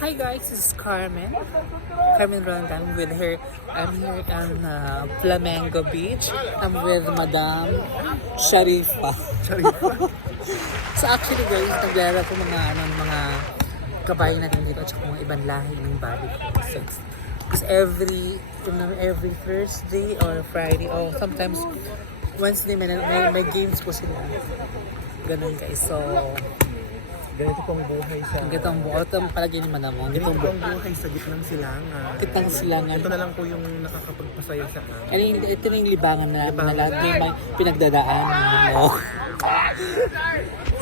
Hi guys, this is Carmen. Carmen Ronda. I'm here on Flamengo Beach. I'm with Madam Sharifa. So actually guys, naglalaro ko mga kabayo natin dito at mga ibang lahi ng bali ko. Because every Thursday or Friday or sometimes Wednesday may games po sila. Ganun guys. So Ganito pong buhay sa... Gitang buhay. Ito ang palagi ni Madam. Ganito pong buhay sa gitnang silangan. Gitang silangan. Ito na lang po yung nakakapagpasaya sa akin. Ito na yung libangan na lahat may pinagdadaanan mo.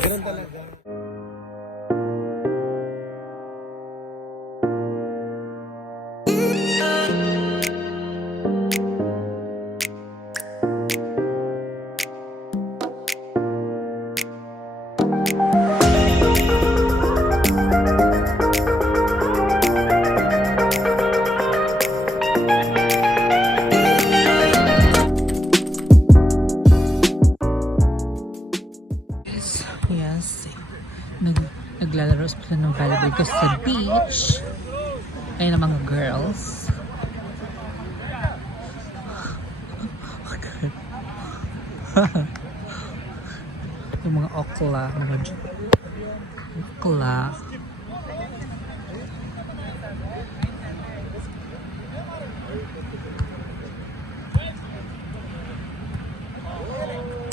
Ganun talaga. Yes. Naglalaro sila ng volleyball kasi sa beach. Ayun ang mga girls. Yung mga okla. Okla.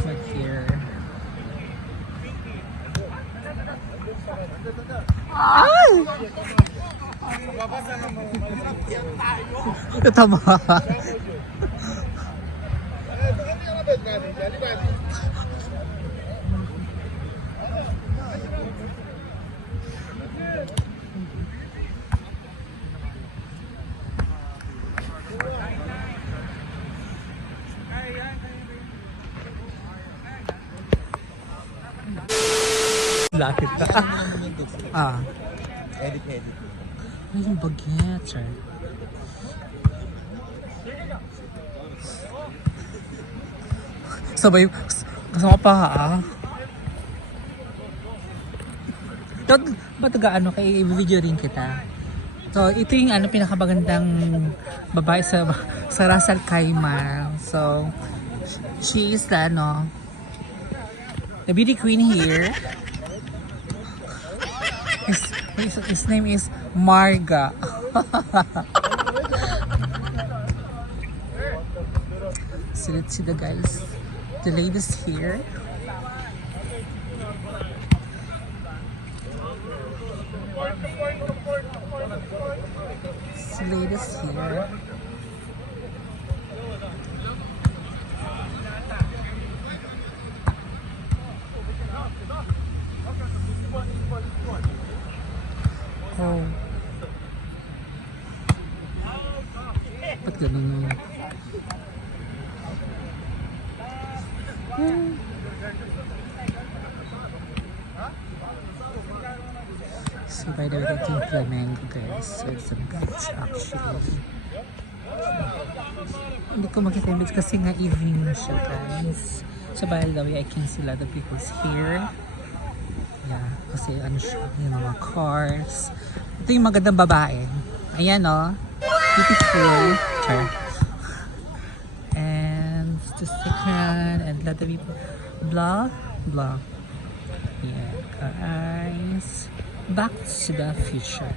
Right here. Ay! Tama. Lakit ka. Ah. Edit. Ay, yung bagets, sir. Sabay, kasama pa ha? Ba't ano kay video rin kita? So, ito yung pinakamagandang babae sa Ras Al Khaimah. So, she is the beauty queen here. His name is Marga. So let's see the guys, the ladies here. So ladies here. Oh. Ba't ganun nun? So by the way, ito yung Flamengo guys. So it's a beach actually. Hindi ko makita yung beach kasi nga evening na siya guys. So by the way, I can see a lot of people here. Yeah, kasi siya, yung mga cars. Ito yung magandang babae. Ayan beautiful. Char. And the second, and let the people blah. Yeah, guys. Back to the future.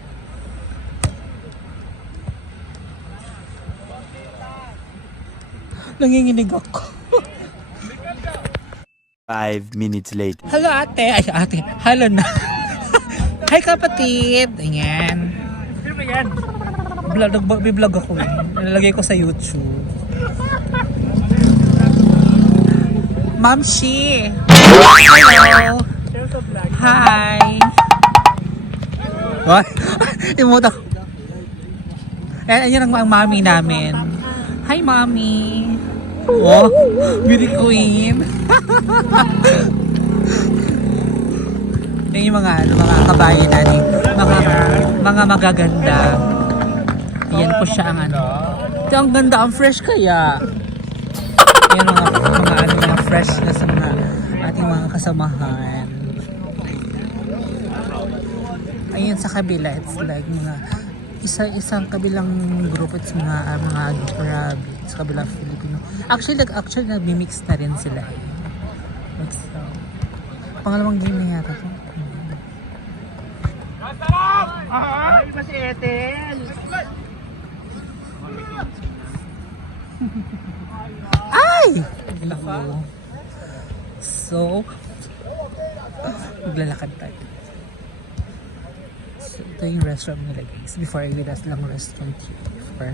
Nanginginig ako. 5 minutes later. Hello ate. Ay ate. Hello na. Hi kapatid. Ayan. Sino ba yan? Vlog ako eh. Nalalagay ko sa YouTube. Ma'am Shi. Hello. Hi. What? Imutak. Ayan ang mami namin. Hi mami. Oh, beauty queen. Yan yung mga kabayo natin, mga magaganda. Yan po siya ang Ito ang ganda, ang fresh kaya. Yan mga fresh na sa mga ating mga kasamahan. Ayun sa kabila, it's like mga isang kabilang group, it's mga Arab, sa kabilang Filipino. Actually nagmi-mix na rin sila. Mix, pangalawang game na yata to. Ay, mas Ethel! Ay! So, maglalakad tayo. So, ito yung restaurant nila guys. Before I realize lang restaurant here. Before.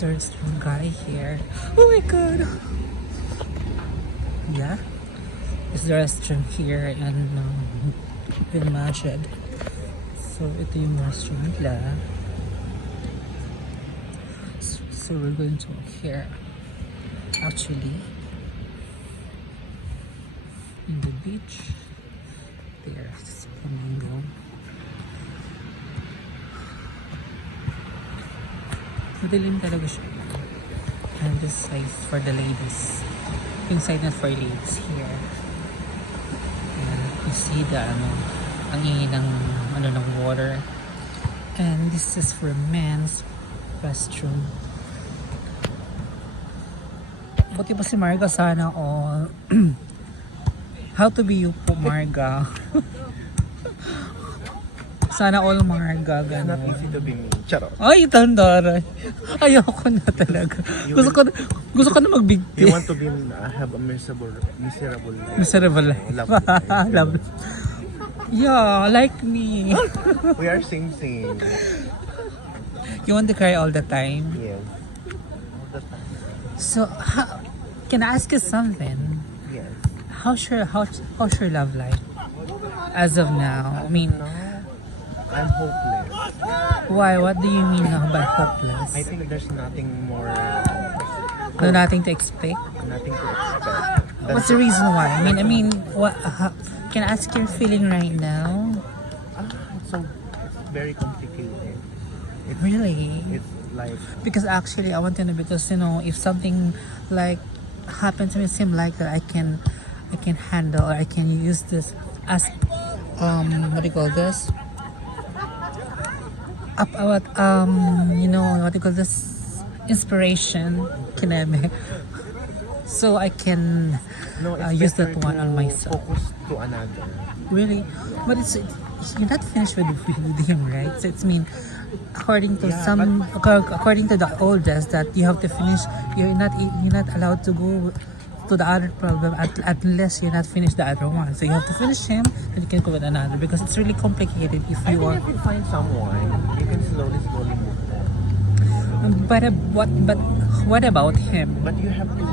There's some guy here. Oh my god! Yeah, it's the restaurant here in Majid. So ito yung restaurant nila. So we're going to walk here. Actually, in the beach. There's flamingo. Madilim talaga siya. And this side for the ladies. Yung side na for ladies here. And you see the ang ingay ng water. And this is for men's restroom. Buti pa si Marga sana all. How to be you po, Marga. Sana all Marga, It's not gano'n. easy to be me. Charot. Ay, tandaray. Ayoko na talaga. Gusto ko na magbigti. You want to be, have a miserable life. Miserable life. Love life. Love. Yeah, like me. We are same. You want to cry all the time? Yes. All the time. So, can I ask you something? Yes. How's your love life as of now? I mean, No, I'm hopeless. why? What do you mean now by hopeless? I think there's nothing more, No, nothing to expect. nothing to expect. What's the reason why? I mean, what? Can I ask your feeling right now? It's very complicated. Really? It's like, Because actually, I want to know because if something like happened to me, seem like that I can handle or I can use this as what do you call this? What do you call this? Inspiration, kineme. So I can no, it's use better that one to on myself. Focus to another. Really, but you're not finished with him, right? So it's mean according to according to the oldest that you have to finish. You're not allowed to go to the other problem unless you're not finished the other one. So you have to finish him and you can go with another because it's really complicated if I you think are. if you find someone, you can slowly move on. But what about him? But you have to.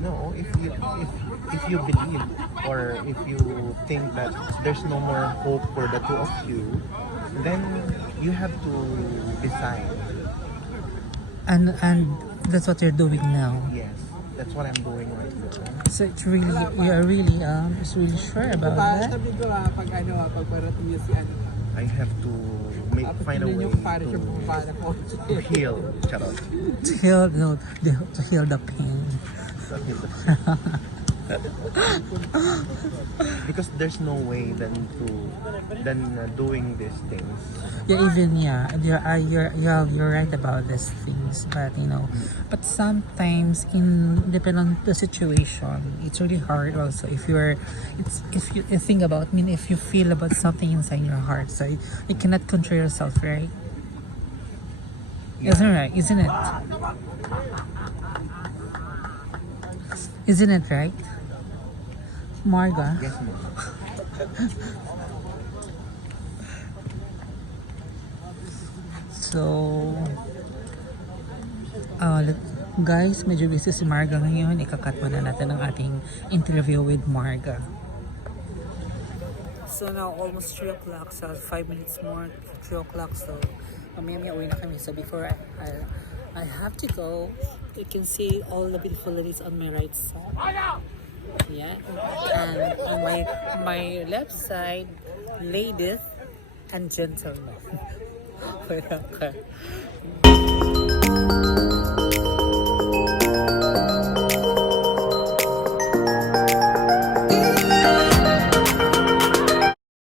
No, if you believe or if you think that there's no more hope for the two of you, then you have to decide. And that's what you're doing now. Yes, that's what I'm doing right now. So it's really you're really sure about that. I have to find a way to heal. Charot. To heal the pain. Because there's no way than doing these things. You're right about these things, but but sometimes depending on the situation, it's really hard also if you think about, if you feel about something inside your heart, so you cannot control yourself, right? Yeah. Isn't it? Isn't it right, Marga? Yes, ma'am. So, guys, medyo busy si Marga ngayon. Ikakat muna natin ang ating interview with Marga. So now, almost 3 o'clock. So 5 minutes more, 3 o'clock. So, mamaya uwi na kami. So before I have to go, you can see all the beautiful ladies on my right side. Yeah. And on my left side, ladies and gentlemen. Wala ka.